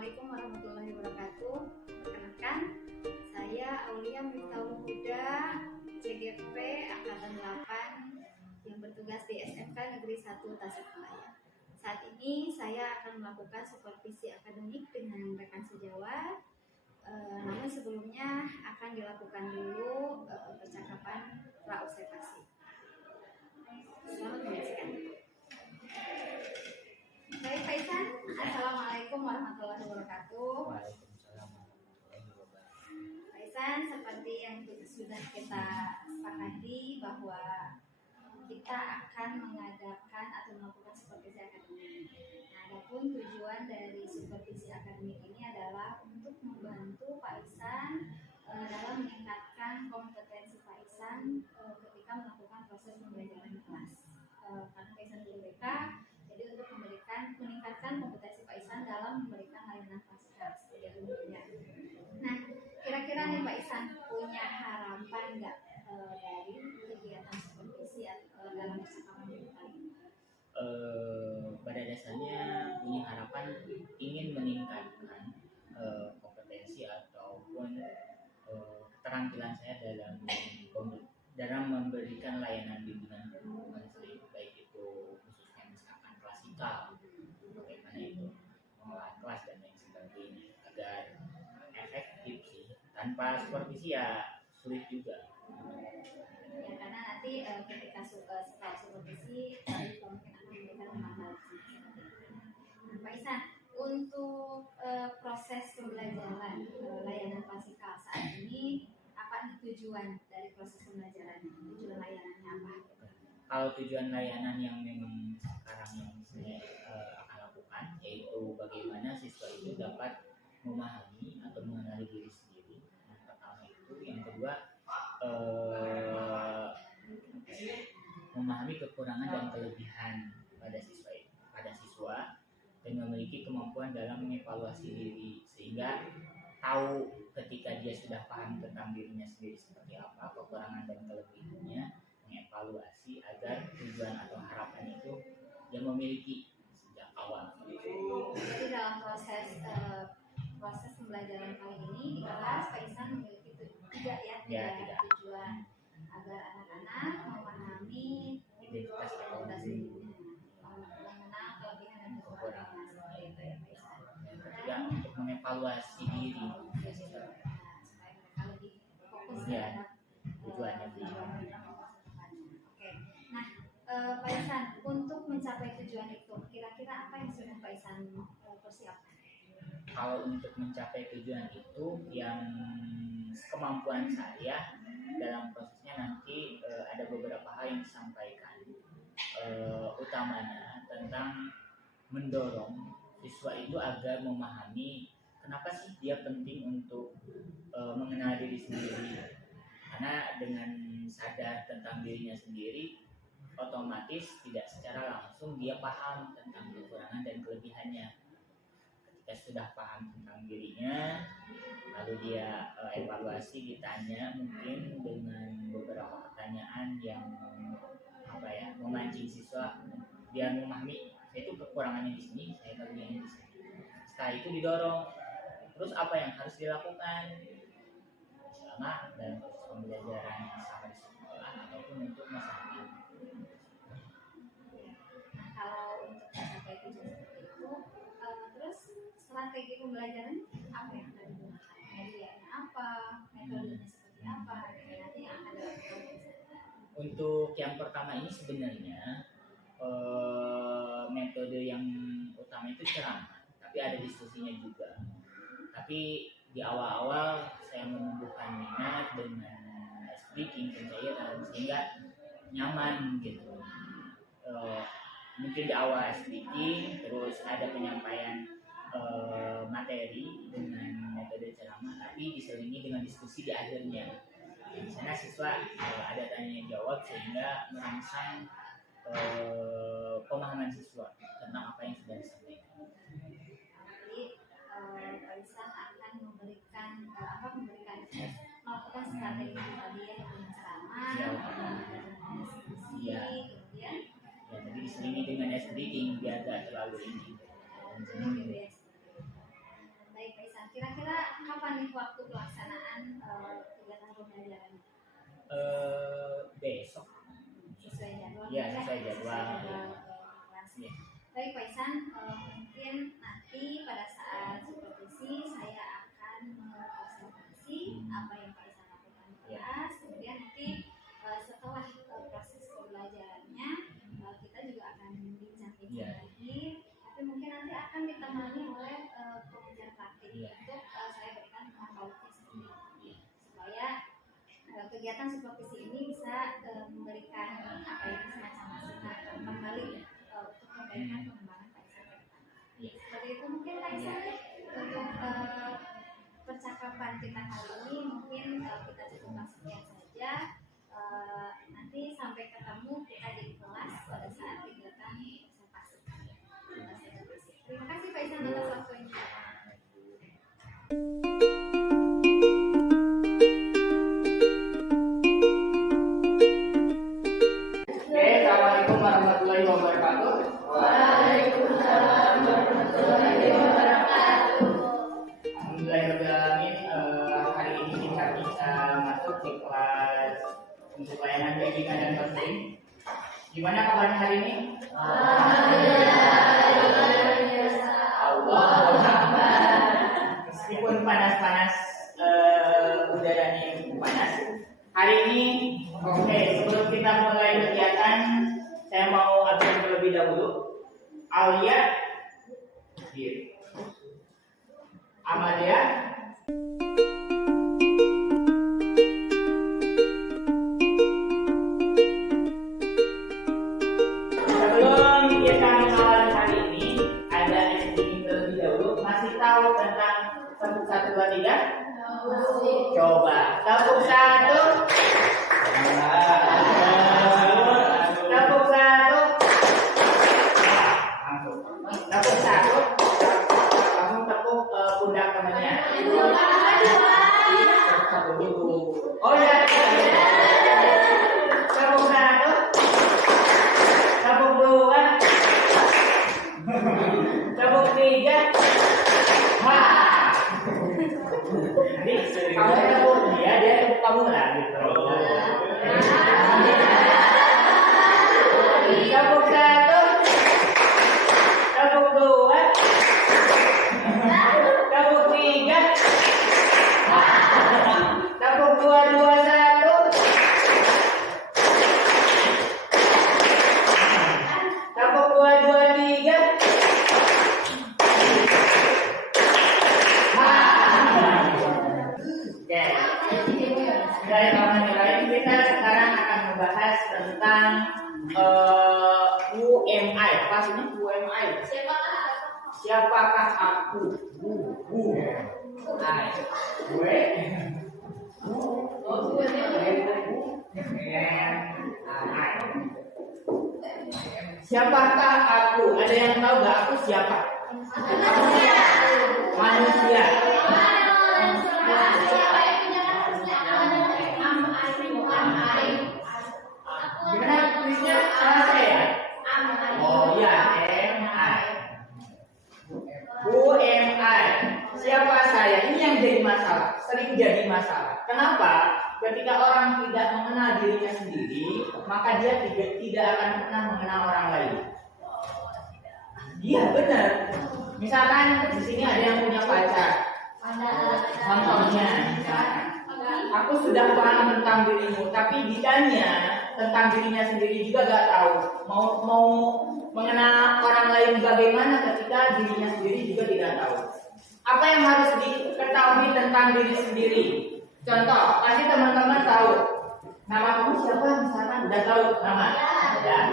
Assalamualaikum warahmatullahi wabarakatuh. Perkenalkan, saya Aulia Miftahul Huda, CGP Angkatan 8 yang bertugas di SMK Negeri 1 Tasikmalaya. Saat ini saya akan melakukan supervisi akademik dengan rekan sejawat. Namun sebelumnya akan dilakukan dulu percakapan pra-observasi. Selamat menyaksikan. Baik Pak Isan, Assalamualaikum warahmatullahi wabarakatuh. Waalaikumsalam warahmatullahi wabarakatuh. Pak Isan, seperti yang sudah kita sepakati bahwa kita akan mengadakan atau melakukan supervisi akademik. Nah, adapun tujuan dari supervisi akademik ini adalah untuk membantu Pak Isan dalam meningkatkan kompetensi Pak Isan ketika melakukan proses pembelajaran di kelas. Karena Pak Isan guru BK, jadi untuk meningkatkan kompetensi Pak Isan dalam memberikan layanan pasca sebagai umumnya. Nah, kira-kira nih Pak Isan punya harapan nggak dari kegiatan supervisi dalam percakapan kita ini? Pada dasarnya punya harapan ingin meningkatkan kompetensi ataupun keterampilan saya dalam memberikan layanan bimbingan konseling, baik itu khususnya misalkan klasikal, bagaimana itu mengelola kelas dan lain sebagainya, agar efektif sih. Tanpa supervisi ya sulit juga. Ya, karena nanti ketika setelah supervisi kita mungkin akan memberikan pemahaman. Nah, Pak Isan, untuk proses pembelajaran layanan klasikal saat ini apa nih tujuan dari proses pembelajaran? Tujuan layanannya apa? Kalau tujuan layanan yang memang sekarang yang saya akan lakukan, yaitu bagaimana siswa itu dapat memahami atau mengenali diri sendiri. Yang pertama itu, yang kedua memahami kekurangan dan kelebihan pada siswa dan memiliki kemampuan dalam mengevaluasi diri, sehingga tahu ketika dia sudah paham tentang dirinya sendiri seperti apa, kekurangan dan kelebihannya, mengevaluasi agar tujuan atau harapan itu dia memiliki sejak awal. Jadi dalam proses pembelajaran kali ini di kelas Pak Isan memiliki tiga tujuan agar anak-anak memahami identitas dirinya, mengenal kelebihan dan kekurangannya seperti itu ya Pak Isan. Ketiga, untuk mengevaluasi diri supaya mereka lebih fokus ya, terhadap tujuannya. Oke. Nah, Pak Isan, untuk mencapai tujuan itu, kira-kira apa yang sudah Pak Isan persiapkan? Kalau untuk mencapai tujuan itu, yang kemampuan saya dalam prosesnya nanti ada beberapa hal yang disampaikan, utamanya tentang mendorong siswa itu agar memahami kenapa sih dia penting untuk mengenal diri sendiri. Karena dengan sadar tentang dirinya sendiri, otomatis tidak secara langsung dia paham tentang kekurangan dan kelebihannya. Ketika sudah paham tentang dirinya, lalu dia evaluasi, ditanya mungkin dengan beberapa pertanyaan yang memancing siswa biar memahami saya itu kekurangannya di sini, saya kelebihannya di sini. Setelah itu didorong, terus apa yang harus dilakukan selama dalam proses pembelajaran sama di sekolah ataupun untuk masa depan. Nah, kalau untuk mencapai tujuan seperti itu, terus strategi pembelajaran apa yang akan digunakan? Medianya apa? Metodenya seperti apa? Nanti yang akan dilakukan. Untuk yang pertama ini sebenarnya metode yang utama itu ceramah, tapi ada diskusinya juga. Tapi di awal-awal saya menumbuhkan minat dengan speaking, pencairan, sehingga nyaman gitu. Mungkin di awal speaking, terus ada penyampaian materi dengan metode ceramah, tapi diselingi dengan diskusi di akhirnya. Di sana siswa ada tanya jawab sehingga merangsang pemahaman siswa tentang apa yang sudah disampaikan. Jadi Pak Isan akan melakukan strategi tadi ya, dengan ceramah, dengan diskusi, kemudian jadi diselingi dengan speaking biar tidak terlalu ini. nih waktu pelaksanaan kegiatan pembelajaran? Besok. Sesuai jadwal. Ya, sesuai jadwal. Kelas. Baik Pak Ihsan, mungkin nanti pada saat supervisi saya akan mengobservasi apa yang Pak Ihsan lakukan di kelas. Kemudian nanti setelah proses pembelajarannya kita juga akan bincang-bincang lagi. Tapi mungkin nanti akan ditemani oleh pengajar praktik untuk saya berikan pengetahuan seperti ini supaya kegiatan supervisi ini bisa memberikan semacam masukan kembali untuk memberikan pengembangan Pak Ihsan ke depan. Seperti itu mungkin Pak Ihsan untuk percakapan kita kali ini mungkin kita cukupkan sekian saja. Nanti sampai ketemu kita di kelas pada saat kegiatan observasi. Terima kasih Pak Ihsan atas waktunya. Assalamualaikum warahmatullahi wabarakatuh. Waalaikumsalam warahmatullahi wabarakatuh. Alhamdulillahirrahmanirrahim. Hari ini kita bisa masuk di kelas untuk layanan pendidikan dan counseling. Gimana kabarnya hari ini? Alhamdulillah. Meskipun panas-panas udaranya yang cukup panas, hari ini sebelum kita mulai kegiatan, saya mau absen terlebih dahulu. Alia, Amalia, sebelum kita mengawali hari ini, ada SDG terlebih dahulu. Masih tahu tentang tepuk 1, 2, 3? Coba tepuk 1. Tepuk 1. Tepuk 1. Kamu tepuk pundak temannya. Oh ya. Tepuk 1. Tepuk 2. Tepuk 3. Nanti kamu tepuk dia tepuk kamu lah gitu. Tepuk 1. Tepuk 2. Tepuk 3. Tepuk 2, 2, 1. Tepuk 2, 2, 3. Oke. Bismillahirrahmanirrahim. Kita sekarang akan membahas tentang UMI. Apa sih ini UMI? Siapakah aku? Gue. Siapakah aku? Ada yang tahu gak aku siapa? Manusia. Gimana tulisnya? Salah saya? Oh ya, MI. UMI. Siapa saya? Ini yang jadi masalah. Sering jadi masalah. Kenapa? Ketika orang tidak mengenal dirinya sendiri, maka dia tidak akan pernah mengenal orang lain. Iya benar. Misalkan di sini ada yang punya pacar. Contohnya, aku sudah paham tentang dirimu, tapi ditanya tentang dirinya sendiri juga gak tahu. Mau mengenal orang lain bagaimana ketika dirinya sendiri juga tidak tahu. Apa yang harus diketahui tentang diri sendiri? Contoh, kasih teman-teman tahu nama kamu siapa, misalkan udah tahu nama. Ya.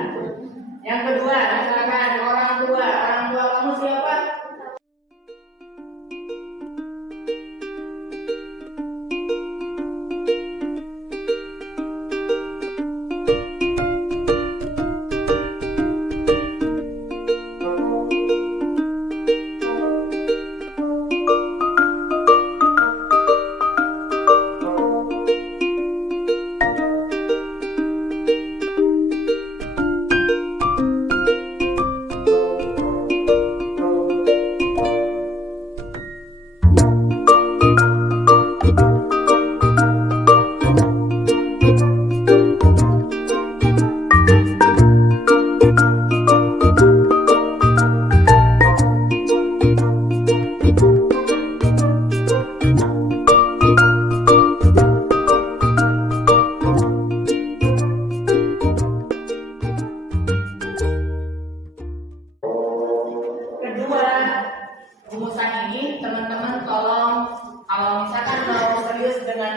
Yang kedua, misalkan orang tua kamu siapa?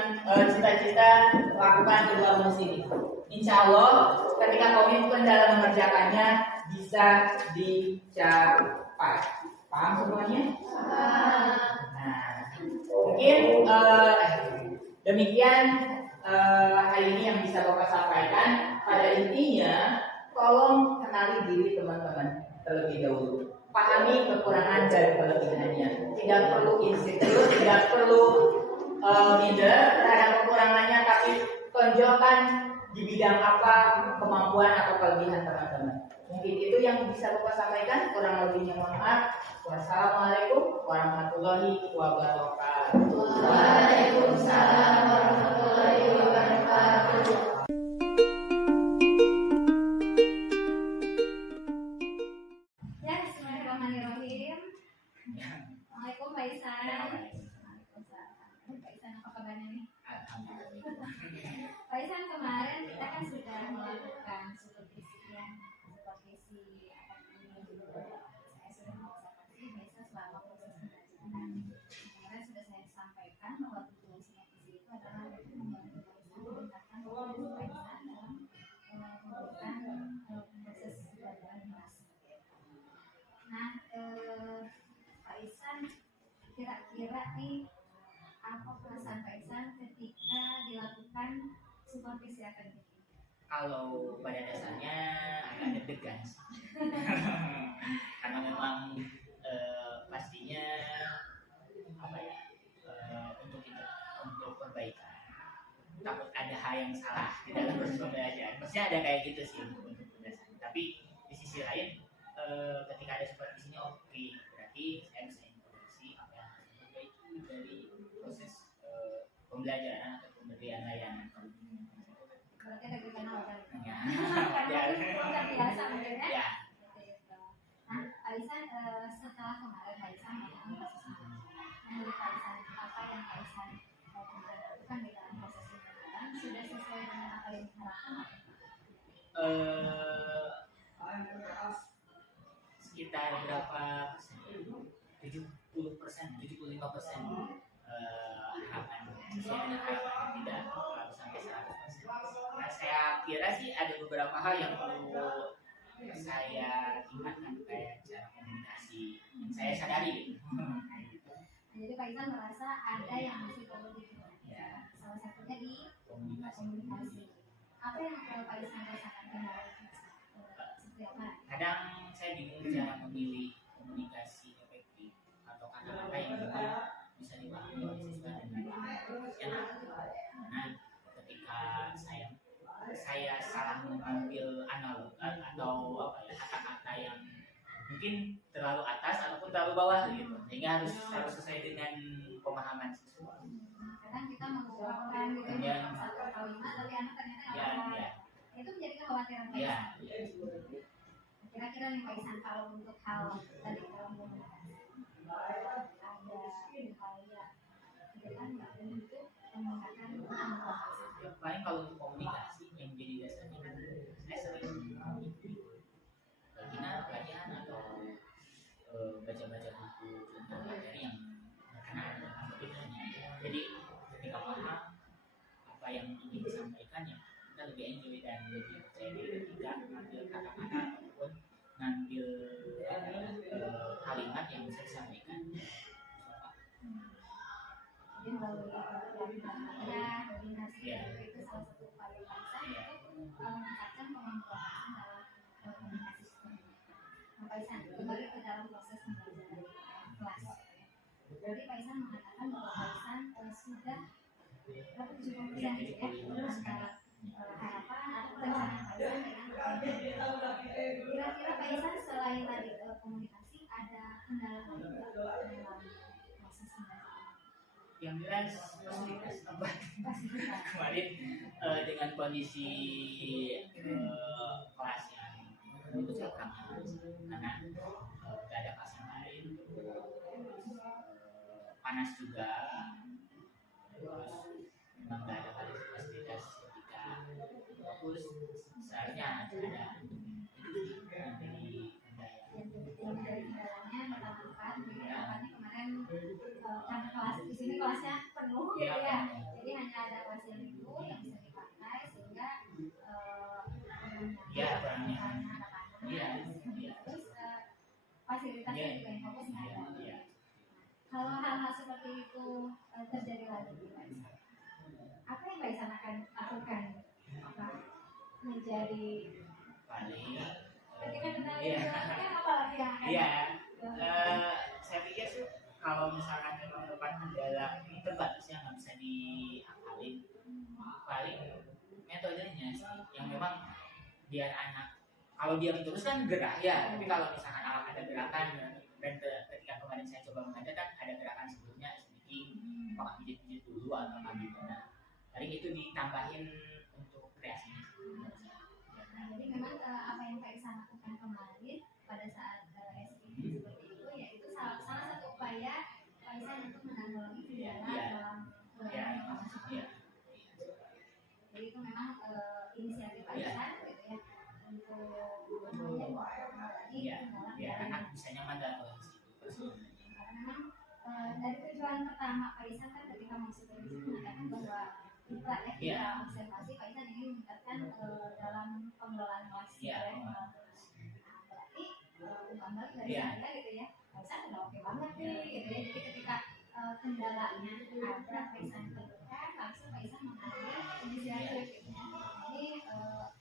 dengan cita-cita lakukan ilmu sini. Insya Allah ketika komitmen dalam mengerjakannya bisa dicapai. Paham semuanya? Nah, mungkin demikian hari ini yang bisa Bapak sampaikan. Pada intinya, tolong kenali diri teman-teman terlebih dahulu. Pahami kekurangan dan kelebihannya. Tidak perlu insecure, tidak perlu minder terhadap kekurangannya, tapi tonjolkan di bidang apa kemampuan atau kelebihan teman-teman. Mungkin itu yang bisa Bapak sampaikan. Kurang lebihnya mohon maaf. Wassalamualaikum warahmatullahi wabarakatuh. Waalaikumsalam warahmatullahi wabarakatuh. Ya, bismillahirrahmanirrahim. Assalamualaikum Pak Isan. Pak Isan, apa kabarnya nih? Pak Isan, kemarin kita kan sudah melakukan supervisi akademi. Saya sudah mengobservasi Pak Isan selama proses pembelajaran. Kemarin sudah saya sampaikan bahwa tujuan supervisi itu adalah untuk membantu Pak Isan meningkatkan kompetensi Pak Isan dalam memberikan proses pembelajaran di kelas. Nah, Pak Isan, kira-kira nih apa perasaan Pak Isan ketika dilakukan supervisi akademik? Kalau pada dasarnya agak deg-degan sih. Karena memang pastinya apa ya, untuk perbaikan, takut ada hal yang salah di dalam proses pembelajaran. Maksudnya ada kayak gitu sih untuk pembelajaran. Tapi di sisi lain ketika ada supervisinya oke, berarti saya bisa introduksi apa yang harus diperbaiki dari proses pembelajaran atau pemberian layanan. Berarti ada gimana awal? Ya. Karena itu luar biasa mungkin ya. Ya. Nah, Pak Isan, setelah kemarin Pak Isan melakukan proses pembelajaran, menurut Pak Isan apa yang Pak Isan kemudian lakukan di dalam proses pembelajaran sudah sesuai dengan apa yang diharapkan? Sekitar berapa persen? 70%, 75% harapan sesuai dengan harapan, tidak harus sampai 100%. Nah, saya kira sih ada beberapa hal yang perlu saya tingkatkan, kayak cara komunikasi yang saya sadari. Jadi Pak Isan merasa ada yang masih perlu ditingkatkan. Ya. Salah satunya di Komunikasi. Apa yang Pak Isan rasakan kendala seperti apa? Kadang saya bingung cara memilih komunikasi efektif atau kata-kata yang mungkin bisa dipahami oleh siswa dengan enak. Nah, ketika saya salah mengambil analog atau apa ya, kata-kata yang mungkin terlalu atas ataupun terlalu bawah gitu, sehingga harus sesuai dengan pemahaman siswa. Kadang kita mengungkapkan gitu Ya. satu kalimat tapi anak ternyata nggak Ya, paham. ya. Itu menjadi kekhawatiran Pak Ya, Isan. Kira-kira nih Pak Isan, kalau untuk hal tadi dalam komunikasi ada upaya kedepan nggak untuk meningkatkan komunikasi? paling kalau untuk komunikasi yang jadi dasarnya kan saya sering mengikuti webinar, pelajaran atau baca-baca buku tentang materi yang berkenaan dengan webinar. Jadi ketika paham apa yang ingin disampaikan, ya kita lebih enjoy dan lebih percaya diri ketika mengambil kata-kata ataupun ngambil kalimat yang bisa disampaikan. Jadi melalui webinar, koordinasi Ya. itu salah satu upaya Pak Isan untuk meningkatkan kemampuan Pak Isan dalam komunikasi seperti itu. Nah, Pak Isan, kembali ke dalam proses pembelajaran kelas. Jadi Pak Isan mengatakan bahwa Pak Isan sudah berapa 70% gitu ya, terus harapan atau perencanaan Pak Isan dengan kira-kira Pak Isan selain tadi komunikasi ada kendala lain nggak dalam proses pembelajaran? Yang jelas fasilitas tempat kemarin dengan kondisi kelas yang menurut saya kurang nyaman karena tidak ada kelas yang lain, panas juga, terus memang tidak ada fasilitas ketika fokus, seharusnya ada itu sih yang Dari kendalanya pertama kan, kemarin karena kelas di sini kelasnya penuh gitu ya, Jadi hanya ada pasien itu yang bisa dipakai sehingga Iya, orangnya. anak-anak. Iya. Terus fasilitasnya Iya. juga yang fokus nggak ada. Iya. Kalau hal-hal seperti itu terjadi lagi di Pak Isan, apa yang Pak Isan akan lakukan? Apa menjadi Paling ketika kendali Iya. apa lagi yang akan Iya. Saya pikir sih kalau misalkan memang depan kendala ini terbatas yang nggak bisa diakalin, paling metodenya sih yang memang biar anak, kalau dia terus kan gerak ya, tapi kalau misalkan ada gerakan dan ketika kemarin saya coba mengajar kan ada gerakan sebelumnya sedikit apakah pijit-pijit dulu atau gimana, paling itu ditambahin untuk kreasinya. Jadi memang apa yang Pak Isan lakukan kemarin pada saat SPP seperti itu, yaitu salah satu upaya Pak Isan untuk menanggulangi kendala Iya. dalam Iya. informasi. Iya. Jadi itu memang inisiatif Pak Iya. Isan gitu ya untuk menanggulangi Iya. kendala Biar dari anak bisa nyaman dalam situ. karena memang dari tujuan pertama Pak Isan kan ketika masuk ke situ mengatakan bahwa kita Iya. observasi Pak Isan ingin meningkatkan dalam pengelolaan kelas Iya. ya, berarti bukan balik dari Iya. saya gitu ya Pak Isan udah oke banget nih gitu ya, jadi ketika kendalanya ada Pak Isan temukan langsung Pak Isan mengambil inisiatif gitu ya, ini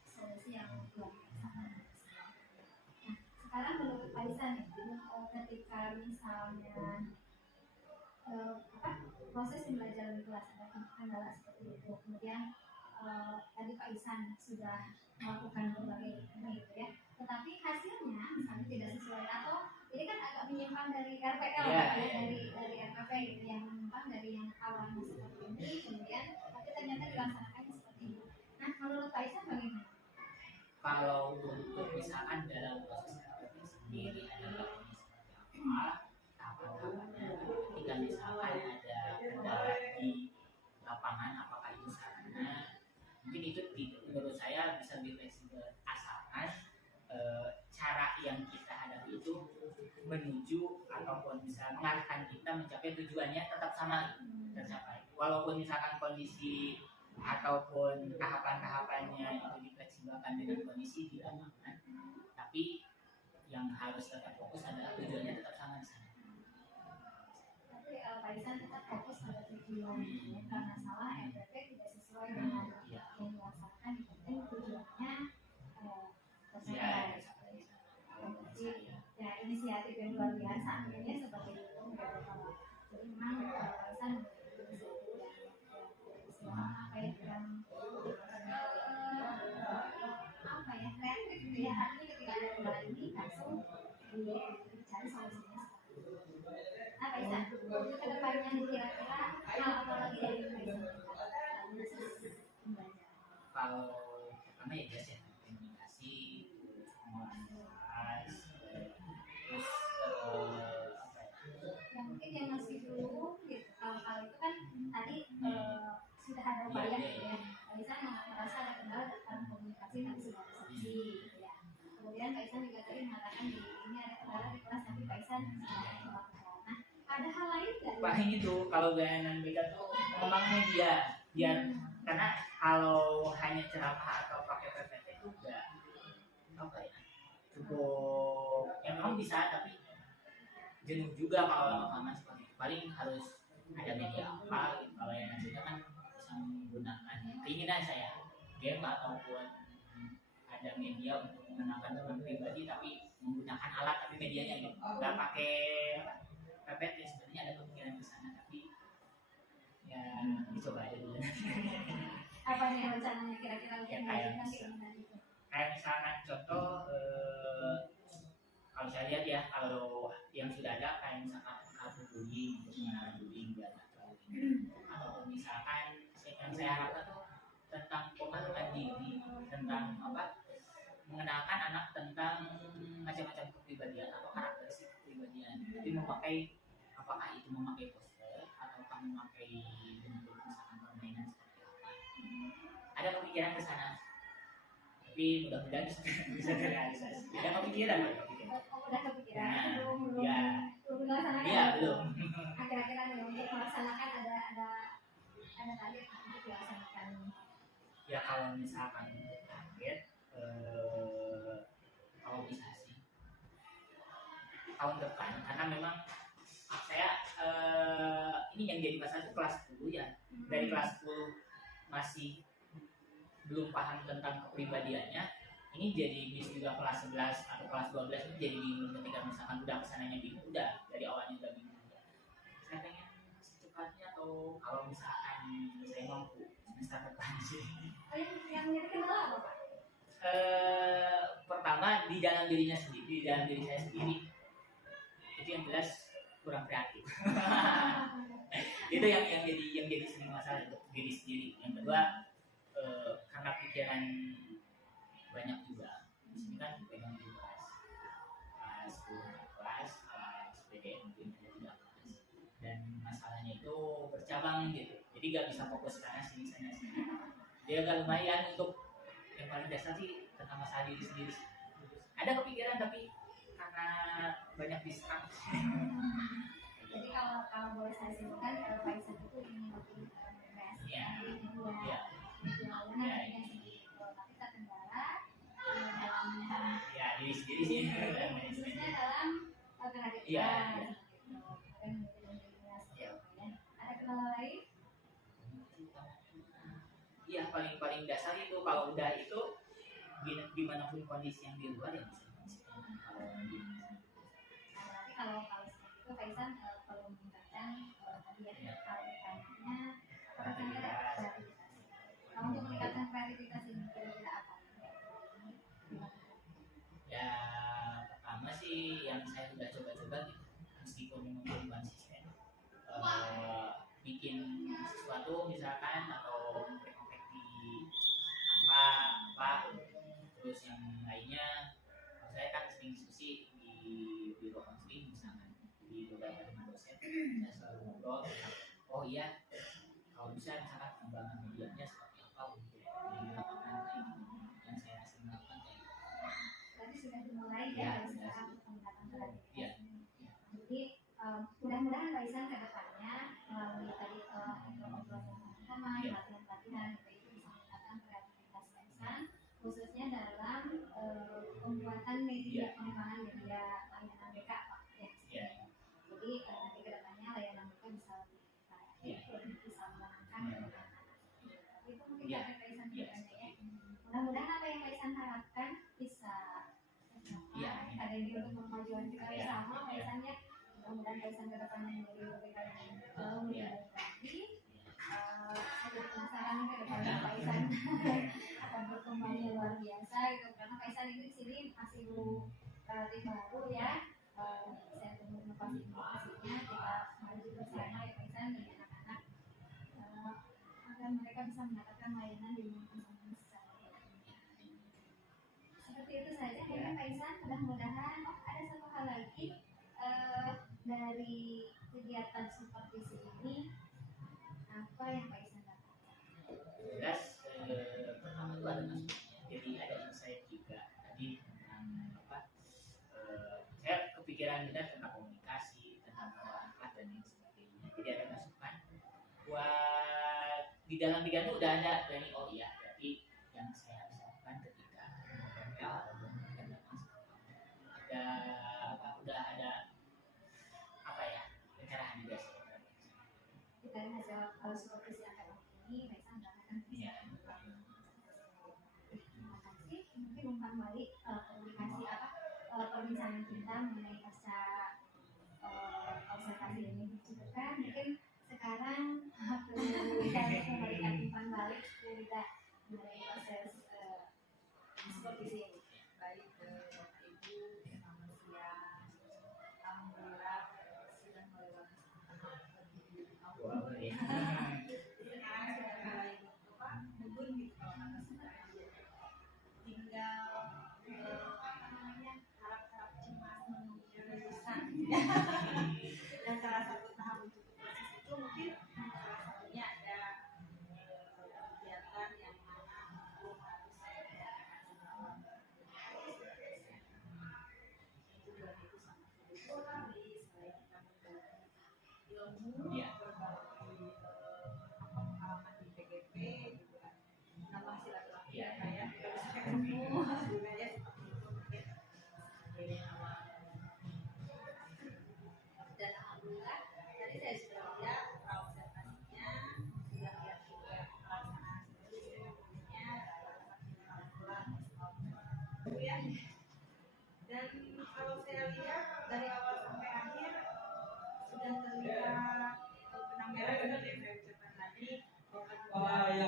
solusi yang luar biasa. Nah sekarang menurut Pak Isan nih ketika misalnya proses pembelajaran di kelas ada kendala seperti itu, kemudian tadi Pak Isan sudah melakukan berbagai gitu ya, tetapi hasilnya misalnya tidak sesuai atau ini kan agak menyimpang dari RPL Iya. dari RPP gitu, yang menyimpang dari yang awalnya seperti ini kemudian tapi ternyata dilaksanakannya seperti ini. Nah menurut Pak Isan bagaimana? Kalau untuk misalkan dalam proses RPT sendiri adalah seperti apa tahapan-tahapannya, ketika misalkan ada kendala di lapangan apakah itu sarana, mungkin itu menurut saya bisa lebih fleksibel asalkan cara yang kita hadapi itu menuju ataupun bisa mengarahkan kita mencapai tujuannya tetap sama tercapai, walaupun misalkan kondisi ataupun tahapan-tahapannya itu difleksibelkan dengan kondisi di lapangan, tapi yang harus tetap fokus adalah tujuannya tetap sama di sana. Tapi Pak Isan tetap fokus pada tujuan karena salah RPP tidak sesuai dengan yang dilaksanakan, yang penting tujuannya tercapai. Jadi ya inisiatif yang luar biasa akhirnya seperti itu gitu. Jadi memang Pak Isan apa ya kreatif gitu ya, artinya ketika ada kendala ini langsung dicari solusinya. Nah Pak Isan, untuk kedepannya kira-kira hal apa lagi yang Pak Isan belajar? Kalau pertama ya biasa ya, komunikasi, mengulas, terus apa ya? Yang mungkin yang masih dulu gitu, hal-hal itu kan tadi sudah ada upaya gitu ya. Pak Isan merasa ada kendala dalam komunikasi tapi sudah ada solusi gitu ya. Kemudian Pak Isan juga tadi mengatakan ini ada kendala di kelas tapi Pak Isan sudah melakukan. Nah, ada hal lain nggak? Paling itu kalau bayanan BK tuh ngomongnya dia biar karena kalau hanya ceramah atau pakai PPT itu enggak apa ya, cukup ya memang bisa tapi jenuh juga kalau lama-lama seperti itu. Paling harus ada media apa gitu. Kalau yang nantinya kan bisa menggunakan keinginan saya game ataupun ada media untuk mengenalkan teman pribadi tapi menggunakan alat tapi medianya gitu nggak pakai PPT. Sebenarnya ada pemikiran ke sana tapi ya dicoba aja dulu. Apa nih rencananya kira-kira untuk Ya, mewujudkan keinginan itu? Kayak misalkan contoh kalau saya lihat ya kalau yang sudah ada kayak misalkan kartu bullying untuk mengenal bullying biar nggak terlalu ini. Ataupun misalkan yang saya harapkan tuh tentang pemahaman diri tentang apa mengenalkan anak tentang macam-macam kepribadian atau karakteristik kepribadian tapi memakai apakah itu memakai poster ataukah memakai bentuk misalkan permainan seperti apa, ada kepikiran ke sana tapi mudah-mudahan bisa terrealisasi. Ada kepikiran Udah kepikiran Nah, belum ya. dilaksanakan? Iya belum. Akhir-akhir untuk melaksanakan ada target Ya kalau misalkan untuk target, kalau bisa sih tahun depan, karena memang saya ini yang jadi masalah itu kelas 10 ya. Dari kelas 10 masih belum paham tentang kepribadiannya, ini jadi bis juga kelas 11 atau kelas 12 itu jadi bingung ketika misalkan udah kesananya bingung, udah dari awalnya udah bingung. Saya pengen secepatnya, atau kalau misalkan saya mampu semester depan sih. Yang jadi kendala apa Pak? Pertama di dalam dirinya sendiri, di dalam diri saya sendiri itu yang jelas kurang kreatif. Itu yang jadi sering masalah untuk diri sendiri. Yang kedua, karena pikiran banyak juga. Di sini kan pegang di kelas 10 kelas SPDN mungkin ada 3 kelas, dan masalahnya itu bercabang gitu. Jadi gak bisa fokus karena sini sana sini. Dia agak lumayan untuk yang paling dasar sih tentang masalah diri sendiri. Ada kepikiran tapi karena banyak distraksi. Jadi kalau boleh saya simpulkan, Pak Isan itu ingin lebih kreatif. Iya. Iya. Tapi terkendala dalam Ya diri sendiri sih. khususnya dalam kreativitas. Iya. Ada kendala lain? Iya, paling dasar itu kalau udah itu gimana pun kondisi yang di luar ya bisa. Berarti kalau seperti itu Pak Isan perlu meningkatkan tadi ya kreativitasnya. Kalau untuk meningkatkan kreativitas ini kira-kira apa? Ya pertama sih yang saya udah coba-coba gitu, meskipun belum konsisten, bikin sesuatu misalkan atau konfeksi apa, terus yang lainnya. Kalau saya kan sering diskusi di biro konseling misalkan di beberapa dengan dosen, saya selalu ngobrol tentang, oh iya kalau bisa misalkan pengembangan medianya seperti apa untuk di lapangan kayak gitu, yang saya sering lakukan kayak gitu. Tadi sudah dimulai ya dari sekarang peningkatan kreativitas. Iya. Jadi mudah-mudahan Pak Isan ke depannya melalui tadi obrolan yang pertama, latihan-latihan itu bisa meningkatkan kreativitas Pak Isan, khususnya dalam pembuatan media, pengembangan media layanan BK Pak. Ya. Jadi nanti ke depannya layanan BK bisa lebih baik, lebih bisa menangkan. Itu mungkin dari Pak Isan kedepannya ya. Mudah-mudahan apa yang Pak Isan harapkan bisa ada di untuk kemajuan kita bersama Pak Isan ya. Mudah-mudahan Pak Isan ke depannya menjadi lebih baik lagi. Saya jadi penasaran ke depannya Pak Isan akan berkembangnya luar biasa gitu, karena Pak Isan ini di sini masih relatif baru ya. Saya tunggu inovasi-inovasinya, kita maju bersama ya Pak Isan dengan anak-anak agar mereka bisa mendapatkan layanan di lingkungan secara seperti itu saja mungkin Pak Isan. Mudah-mudahan ada satu hal lagi dari kegiatan supervisi ini, apa yang Pak Isan dapatkan? Jelas pertama itu ada masukannya, jadi ada insight juga tadi tentang apa, saya kepikiran benar tentang komunikasi, tentang akhlak dan lain sebagainya. Jadi ada masukan buat di dalam pikiran itu udah ada dari oh iya berarti yang saya harus lakukan ketika PPL atau ada apa, udah ada apa ya pencerahan juga sih. Dari hasil supervisi akademik ini Pak Isan mendapatkan terima kasih. Mungkin umpan balik komunikasi perbincangan kita mengenai pasca observasi ini dicukupkan. Mungkin sekarang aku memberikan umpan balik juga mengenai proses supervisi ini. Baik Bapak Ibu, selamat siang. Alhamdulillah sudah melewati tahap lebih awal. Sekarang sudah mulai menurun gitu kalau kata sebenarnya. Tinggal harap-harap cemas menuju lulusan. Dan salah satu tahap untuk proses itu mungkin salah satunya ada kegiatan yang mana belum harus tujuan itu sangat sekali selain kita berbagi ilmu, berbagi pengalaman di PGP gitu kan, menambah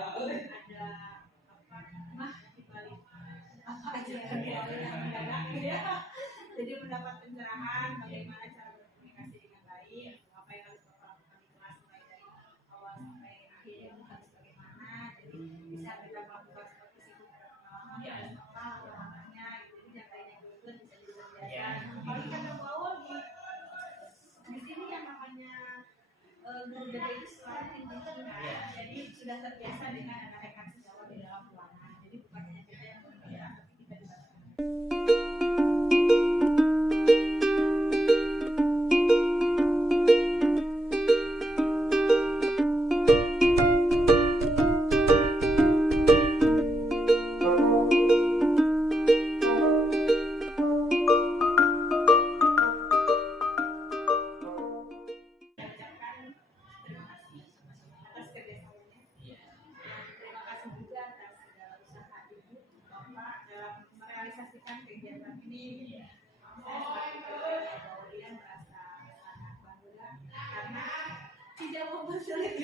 ada apa hikmah di balik apa aja yang mendadak ya. Jadi mendapat pencerahan bagaimana cara berkomunikasi dengan baik, apa yang harus Bapak lakukan di kelas mulai dari awal sampai akhir itu harus bagaimana. Jadi bisa kita melakukan seperti pengalaman pengalamannya gitu. Jadi yang lainnya juga bisa dibiasakan. Kalau kita awal di sini yang namanya guru BK itu selalu teaching kan. Jadi sudah terbiasa dengan ada rekan sejawat di dalam ruangan. Jadi bukan hanya kita yang berbeda, tapi kita juga. Merealisasikan kegiatan ini, saya sebagai kemudian merasa sangat bangga karena tidak mempersulit